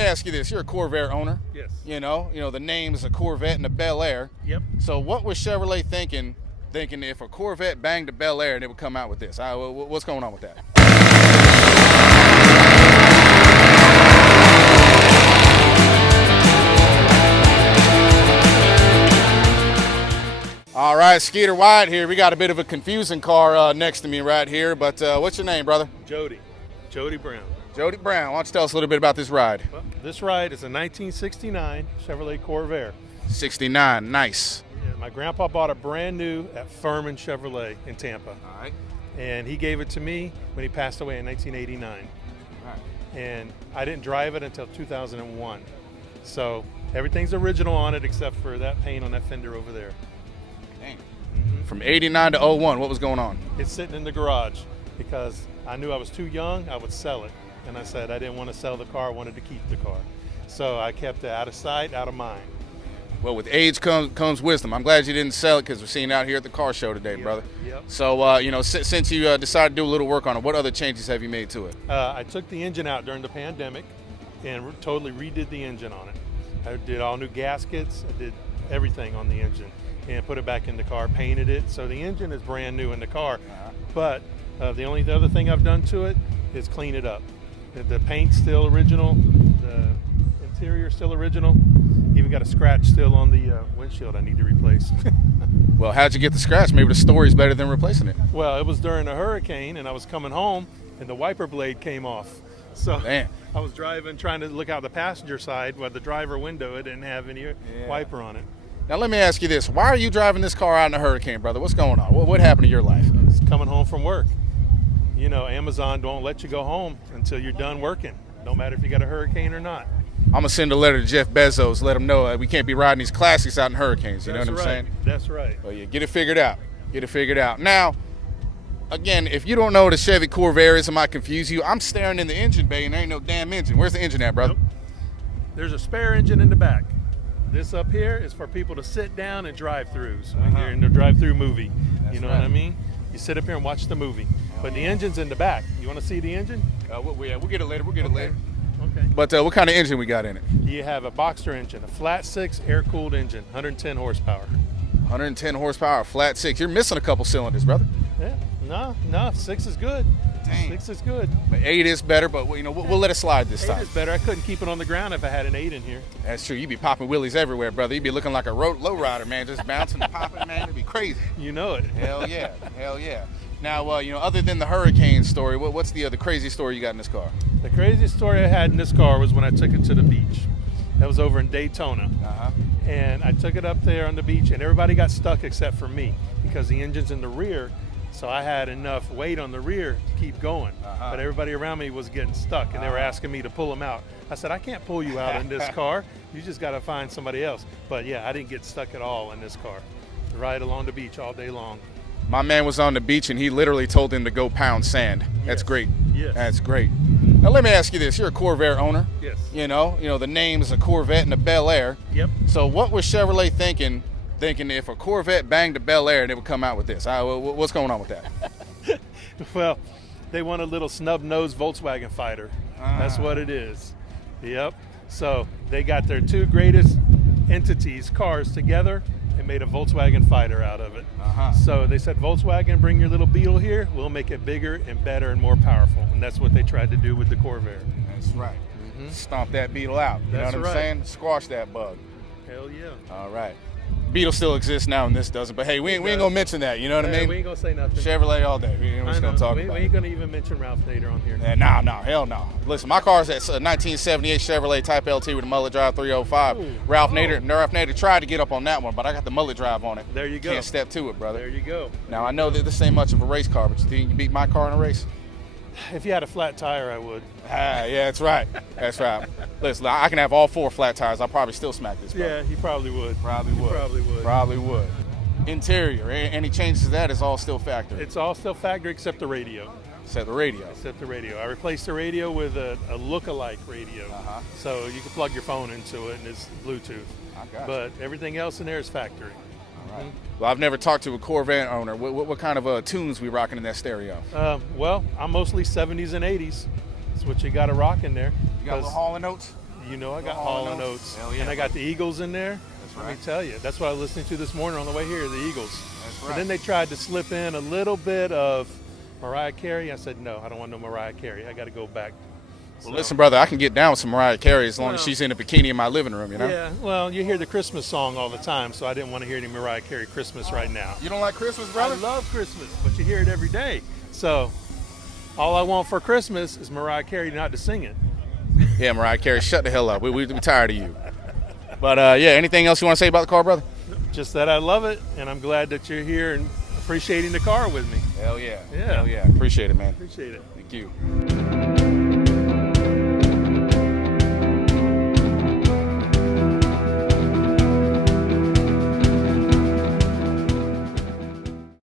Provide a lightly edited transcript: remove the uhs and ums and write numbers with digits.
me ask you this. You're a Corvair owner. Yes. You know, the name is a Corvette and a Bel Air. Yep. So what was Chevrolet thinking if a Corvette banged a Bel Air, they would come out with this? What's going on with that? All right, Skeeter Wyatt here. We got a bit of a confusing car next to me right here, but what's your name, brother? Jody Brown. Jody Brown. Why don't you tell us a little bit about this ride? Well, this ride is a 1969 Chevrolet Corvair. 69, nice. Yeah, my grandpa bought it brand new at Furman Chevrolet in Tampa. All right. And he gave it to me when he passed away in 1989. All right. And I didn't drive it until 2001. So everything's original on it except for that paint on that fender over there. Dang. From 89 to 01, what was going on? It's sitting in the garage because I knew I was too young, I would sell it. And I said I didn't want to sell the car, I wanted to keep the car. So I kept it out of sight, out of mind. Well, with age comes wisdom. I'm glad you didn't sell it because we're seeing it out here at the car show today, brother. Yep. So, since you decided to do a little work on it, what other changes have you made to it? I took the engine out during the pandemic and totally redid the engine on it. I did all new gaskets, I did everything on the engine and put it back in the car, painted it. So the engine is brand new in the car. But the only other thing I've done to it is clean it up. The paint's still original, the interior still original. Even got a scratch still on the windshield I need to replace. Well, how'd you get the scratch? Maybe the story's better than replacing it. Well, it was during a hurricane and I was coming home and the wiper blade came off. So Damn. I was driving, trying to look out the passenger side where the driver window, it didn't have any wiper on it. Now, let me ask you this. Why are you driving this car out in a hurricane, brother? What's going on? What happened to your life? It's coming home from work. You know, Amazon don't let you go home until you're done working, no matter if you got a hurricane or not. I'm going to send a letter to Jeff Bezos, let him know we can't be riding these classics out in hurricanes. You know what I'm saying? That's right. Well, yeah, get it figured out. Get it figured out. Now, again, if you don't know what a Chevy Corvair is, I might confuse you. I'm staring in the engine bay and there ain't no damn engine. Where's the engine at, brother? Nope. There's a spare engine in the back. This up here is for people to sit down and drive-throughs when you're in the drive-through movie. That's you know right. what I mean? You sit up here and watch the movie. But the engine's in the back. You want to see the engine? We'll get it later. We'll get it later. Okay. But what kind of engine we got in it? You have a Boxster engine, a flat six air-cooled engine, 110 horsepower. 110 horsepower, flat six. You're missing a couple cylinders, brother. Yeah, no, six is good. Dang. 6 is good. But 8 is better, but we'll let it slide this 8 time. is better. I couldn't keep it on the ground if I had an 8 in here. That's true. You'd be popping wheelies everywhere, brother. You'd be looking like a lowrider, man, just bouncing and popping, man. It'd be crazy. You know it. Hell yeah, hell yeah. Now, other than the hurricane story, what's the other crazy story you got in this car? The craziest story I had in this car was when I took it to the beach. That was over in Daytona. And I took it up there on the beach, and everybody got stuck except for me because the engine's in the rear. So I had enough weight on the rear to keep going. But everybody around me was getting stuck, and they were asking me to pull them out. I said, I can't pull you out in this car. You just got to find somebody else. But yeah, I didn't get stuck at all in this car. Ride along the beach all day long. My man was on the beach, and he literally told him to go pound sand. That's great. Yes. That's great. Now, let me ask you this. You're a Corvair owner. Yes. You know, the name is a Corvette and a Bel Air. Yep. So what was Chevrolet thinking if a Corvette banged a Bel Air, they would come out with this? What's going on with that? Well, they want a little snub-nosed Volkswagen fighter. That's what it is. Yep. So they got their two greatest entities, cars, together and made a Volkswagen fighter out of it. So they said, Volkswagen, bring your little Beetle here. We'll make it bigger and better and more powerful. And that's what they tried to do with the Corvair. That's right. Stomp that Beetle out. You know what I'm saying? Squash that bug. Hell yeah. All right. Beetle still exists now and this doesn't, but hey, we ain't gonna mention that, you know what I mean? We ain't gonna say nothing. Chevrolet all day. We ain't just gonna talk about it. We ain't gonna even mention Ralph Nader on here. No, hell no. Listen, my car's a 1978 Chevrolet Type LT with a mullet drive 305. Ralph Nader tried to get up on that one, but I got the mullet drive on it. There you go. Can't step to it, brother. There you go. Now, I know that this ain't much of a race car, but you think you can beat my car in a race? If you had a flat tire, I would. Yeah, that's right. That's right. Listen, I can have all 4 flat tires. I'll probably still smack this, brother. Yeah, you probably would. Probably would. Interior, any changes to that is all still factory? It's all still factory except the radio. Except the radio. I replaced the radio with a look-alike radio. So you can plug your phone into it and it's Bluetooth. But everything else in there is factory. All right. Well, I've never talked to a Corvair owner. What kind of tunes we rocking in that stereo? Well, I'm mostly 70s and 80s. That's what you got to rock in there. You got a little Hall & Oates? You know I got Hall Hall and and Oates. Oates. Hell yeah, And I got buddy. the Eagles in there. That's Let right. me tell you. That's what I was listening to this morning on the way here, the Eagles. That's And right. then they tried to slip in a little bit of Mariah Carey. I said, no, I don't want no Mariah Carey. I got to go back. Well, listen, brother, I can get down with some Mariah Carey as long as Well, she's in a bikini in my living room, you know? Yeah, well, you hear the Christmas song all the time, so I didn't want to hear any Mariah Carey Christmas right now. You don't like Christmas, brother? I love Christmas, but you hear it every day. So all I want for Christmas is Mariah Carey not to sing it. Yeah, Mariah Carey, shut the hell up. We tired of you. But, yeah, anything else you want to say about the car, brother? Just that I love it, and I'm glad that you're here and appreciating the car with me. Hell yeah. Yeah. Hell yeah. Appreciate it, man. Appreciate it. Thank you.